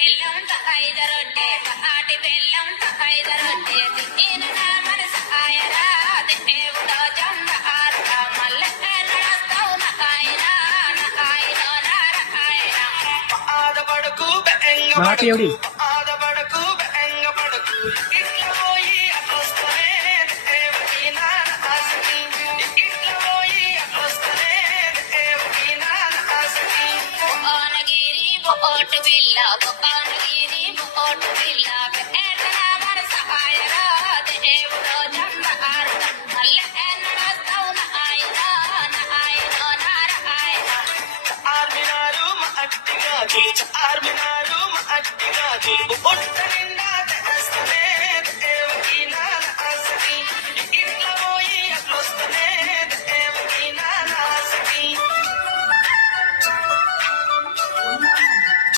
బెల్లం ఐద రొట్టె ఆటి బెల్లం ఐద రొట్టె తిన్న మన సహాయరా దేవుడో జంగ ఆరుగా మల్ల నడస్తావు నాయన నాయన నారాయణ ఆదబడకు బెంగ పడకు ఆదబడకు బెంగ పడకు ఇట్లా పోయి అట్లొస్తనే దేవుడి నాన్న ఆశకి ఇట్లా పోయి అట్లొస్తనే దేవుడి నాన్న ఆశకి ఓనగిరి బోటు బిల్ల ఓనగిరి బోటు బిల్ల పెట్టనా మన సహాయరా దేవుడో జంగ ఆరుగా మల్ల నడస్తావు నాయన నాయన నారాయణ ఆర్మినారు మా అట్టిగా ఆర్మినారు మా అట్టిగా ఒట్ట నిండా